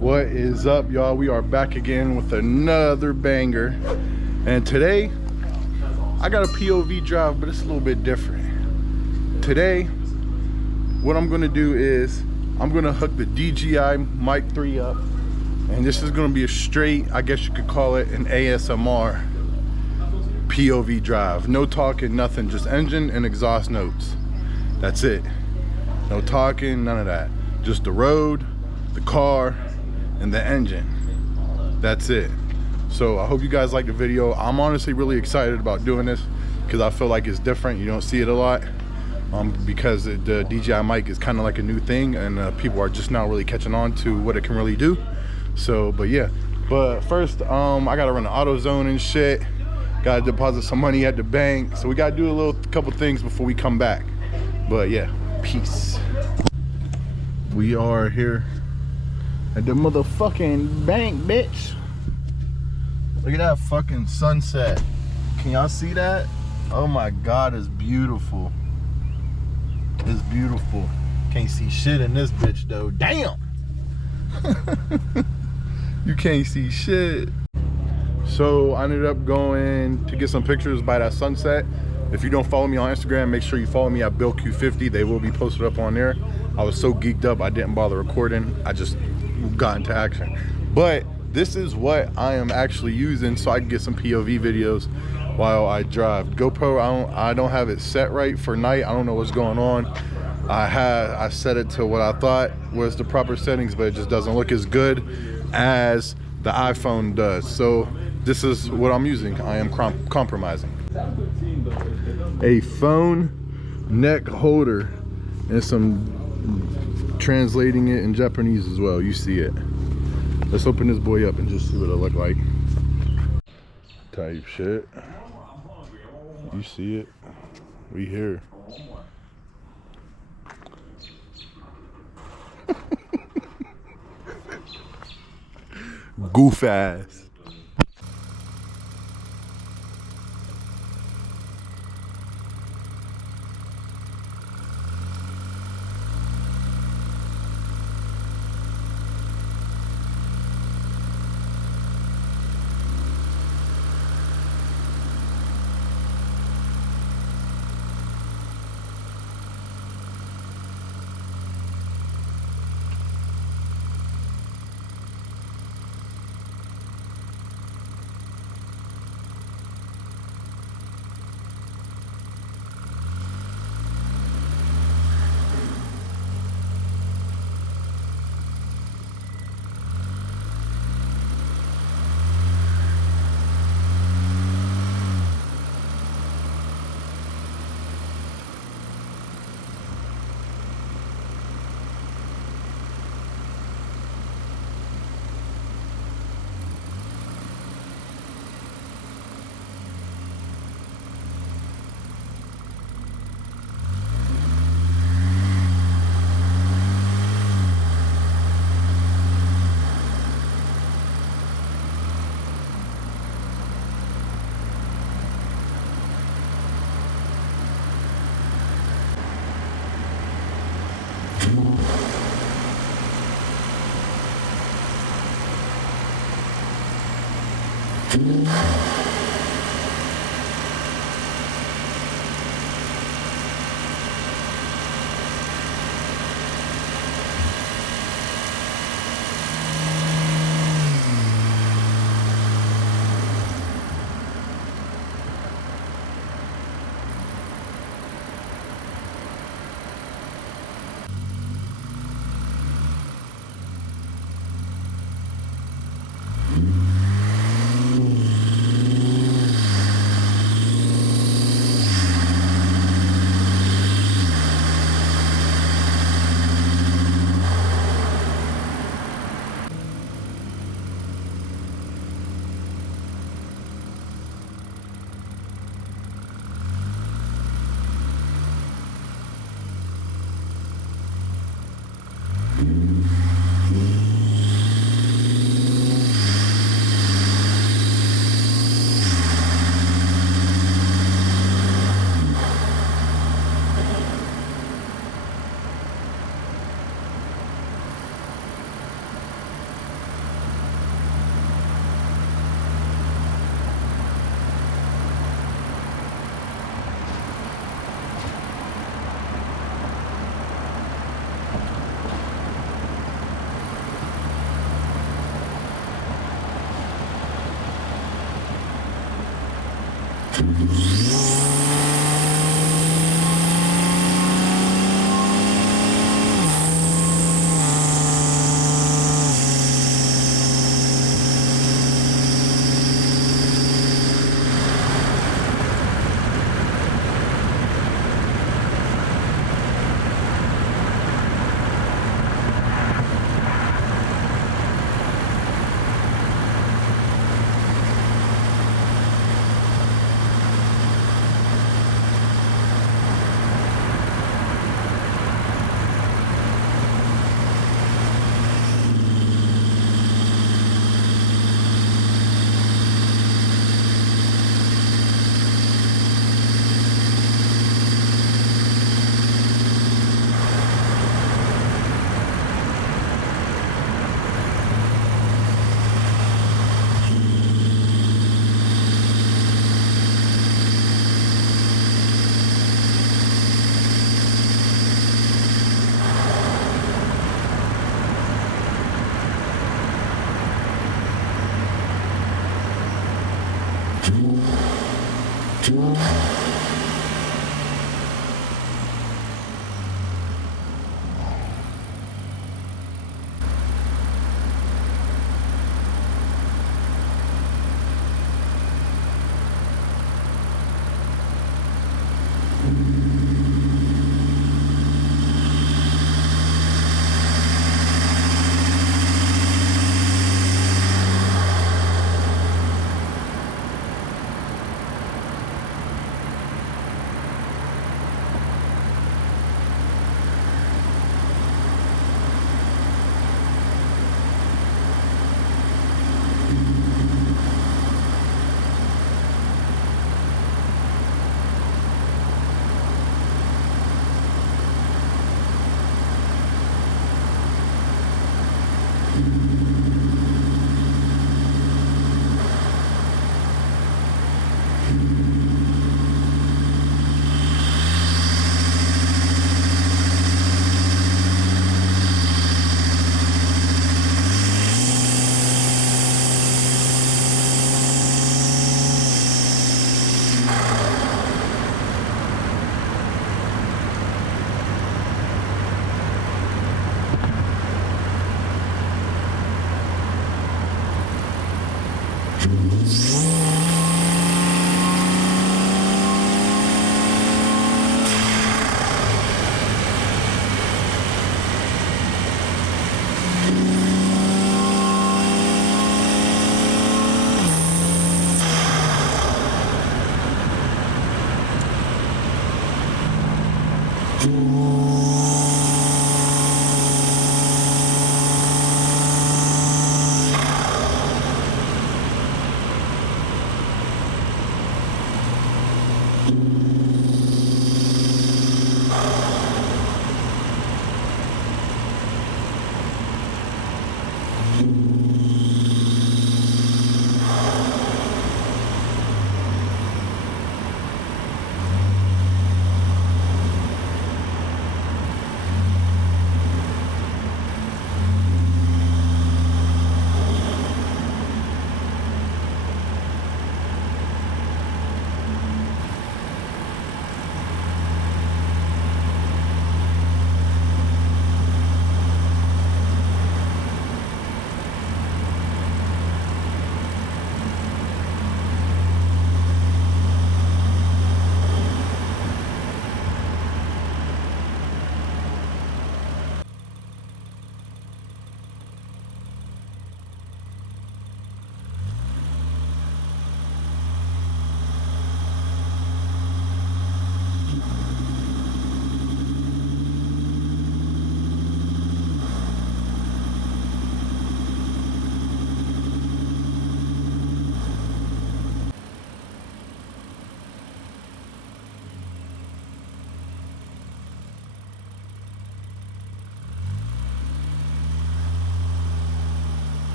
What is up, y'all? We are back again with another banger, and today I got a POV drive, but it's a little bit different. Today what I'm gonna do is I'm gonna hook the DJI Mic 3 up, and this is gonna be a straight, I guess you could call it an ASMR POV drive. No talking, nothing, just engine and exhaust notes. That's it. No talking, none of that. Just the road, the car, and the engine. That's it. So I hope you guys like the video. I'm honestly really excited about doing this because I feel like it's different. You don't see it a lot because the DJI mic is kind of like a new thing, and people are just now really catching on to what it can really do. So, but yeah. But first, I gotta run the AutoZone and shit. Gotta deposit some money at the bank. So we gotta do a couple things before we come back. But yeah, peace. We are here at the motherfucking bank, bitch. Look at that fucking sunset. Can y'all see that? Oh my God, it's beautiful. It's beautiful. Can't see shit in this bitch though. Damn. You can't see shit. So I ended up going to get some pictures by that sunset. If you don't follow me on Instagram, make sure you follow me at Bill Q50. They will be posted up on there. I was so geeked up I didn't bother recording. I just got into action. But this is what I am actually using so I can get some POV videos while I drive. GoPro, I don't have it set right for night. I don't know what's going on. I set it to what I thought was the proper settings, but it just doesn't look as good as the iPhone does. So this is what I'm using. I am compromising. A phone neck holder and some translating it in Japanese as well. You see it. Let's open this boy up and just see what it look like. Type shit. You see it. We here. Goof ass.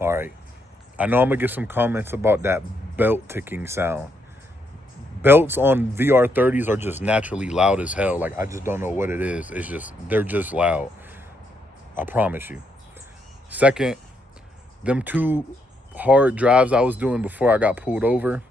All right. I know I'm gonna get some comments about that belt ticking sound. Belts on VR30s are just naturally loud as hell. Like, I just don't know what it is. It's just, they're just loud. I promise you. Second, them two hard drives I was doing before I got pulled over,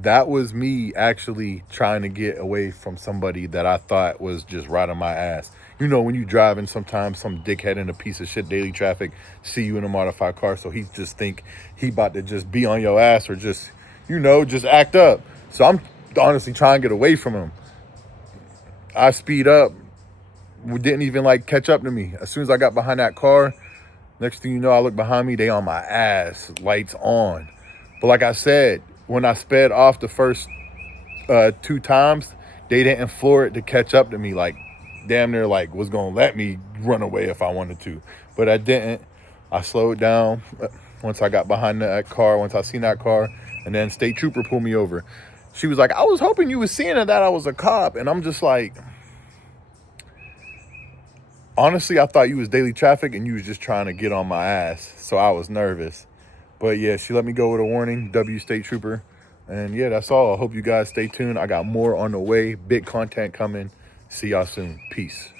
that was me actually trying to get away from somebody that I thought was just right on my ass. You know, when you driving, sometimes some dickhead in a piece of shit daily traffic see you in a modified car, so he just think he about to just be on your ass or just, you know, just act up. So I'm honestly trying to get away from him. I speed up, didn't even like catch up to me. As soon as I got behind that car, next thing you know, I look behind me, they on my ass, lights on. But like I said, when I sped off the first 2 times, they didn't floor it to catch up to me. Like, damn near like was gonna let me run away if I wanted to. But I didn't. I slowed down once I got behind that car, once I seen that car, and then state trooper pulled me over. She was like, I was hoping you was seeing that I was a cop. And I'm just like, honestly, I thought you was daily traffic and you was just trying to get on my ass. So I was nervous. But yeah, she let me go with a warning, W State Trooper. And yeah, that's all. I hope you guys stay tuned. I got more on the way. Big content coming. See y'all soon. Peace.